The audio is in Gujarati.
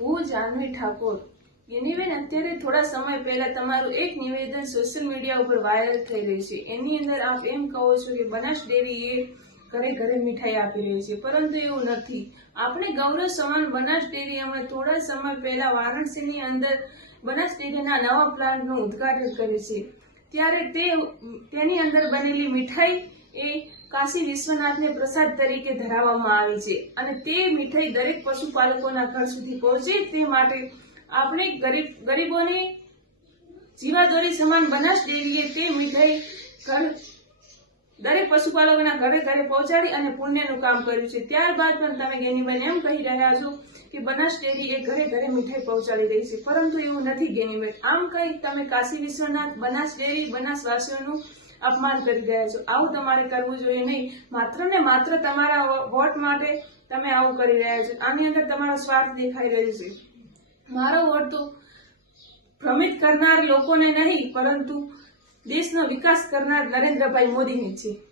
હું જાનવી ઠાકોર. યુનિબેન અત્યારે થોડા સમય પહેલા તમારું એક નિવેદન સોશિયલ મીડિયા ઉપર વાયરલ થઈ રહ્યું છે. એની અંદર આપ એમ કહો છો કે બનાસ ડેરી એ ઘરે ઘરે મીઠાઈ આપી રહી છે, પરંતુ એવું નથી. આપણે ગૌરવ સમાન બનાસ ડેરી હમણાં થોડા સમય પહેલા વારાણસીની અંદર બનાસ ડેરીના નવા પ્લાન્ટનું ઉદ્ઘાટન કર્યું છે. ત્યારે તે તેની અંદર બનેલી મીઠાઈ એ કાશી વિશ્વનાથને પ્રસાદ તરીકે ધરાવવામાં આવી છે. અને તે મીઠાઈ દરેક પશુપાલકોના ઘર સુધી પહોંચે તે માટે આપણે ગરીબ, ગરીબોને જીવાદોરી સમાન બનાસ દેવીએ તે મીઠાઈ ઘર દરેક પશુપાલકોના ઘરે ઘરે પહોંચાડી અને પુણ્યનું કામ કર્યું છે. ત્યારબાદ પણ તમે ગેનીબેન એમ કહી રહ્યા છો કે બનાસ ડેરી એ ઘરે ઘરે મીઠાઈ પહોંચાડી રહી છે. પરંતુ એવું નથી ગેનીબેન. આમ કઈ તમે કાશી વિશ્વનાથ, બનાસ ડેરી બનાસવાસીઓનું અપમાન કરી રહ્યા છો. આવું તમારે કરવું જોઈએ નહીં. માત્ર ને માત્ર તમારા વોટ માટે તમે આવું કરી રહ્યા છો. આની અંદર તમારો સ્વાર્થ દેખાઈ રહ્યો છે. મારો વોટ તો ભ્રમિત કરનાર લોકોને નહીં, પરંતુ દેશનો વિકાસ કરનાર નરેન્દ્રભાઈ મોદીને છે.